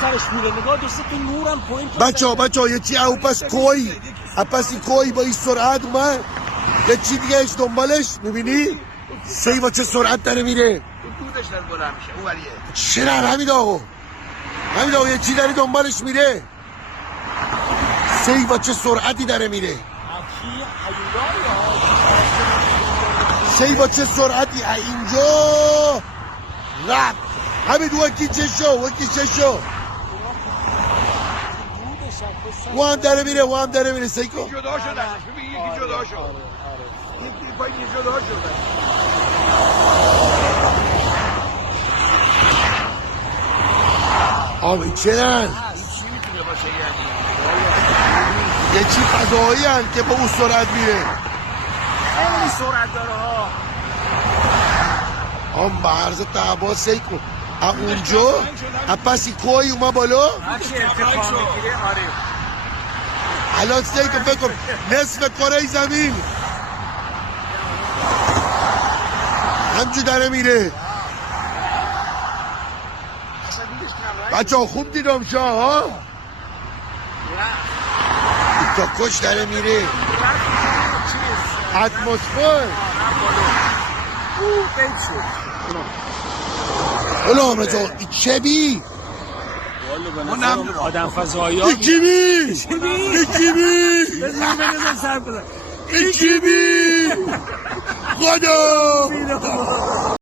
سرش میره نگاه دوست تو نورم پایین بچه ها یه چی او پس کوی پس این کوی با این سرعت اومد یه چی دیگه اش دنبالش میبینی؟ سیوا چه سرعت داره میره دودش داره بلند میشه اون وریه چرا حمید آقا یه چی داره دنبالش میره سیوا چه سرعتی داره میره سیوا چه سرعتی اینجا رفت حمید وکی چه شو او هم داره میره سیکو جدا شدن ببین یکی جدا شد یکی پایین جدا شد آبی چنن چی میتونه باشه یه چی فضایی هن که با اون سرعت میره خیلی سرعت داره ها هم برز تابا سیکو اونجا پسی کوی اومد بالا هرچی ارتفاع میگیره آره الان سیکو فکر کن نصف کره زمین همجور داره میره بچه ها خوب دیدم شاه ها تا کش داره میره اتمسفر اولا همه جا این چه بی؟ آدم فضایی ها این کی بی؟ بزن سر بزن این کی بی؟ خدا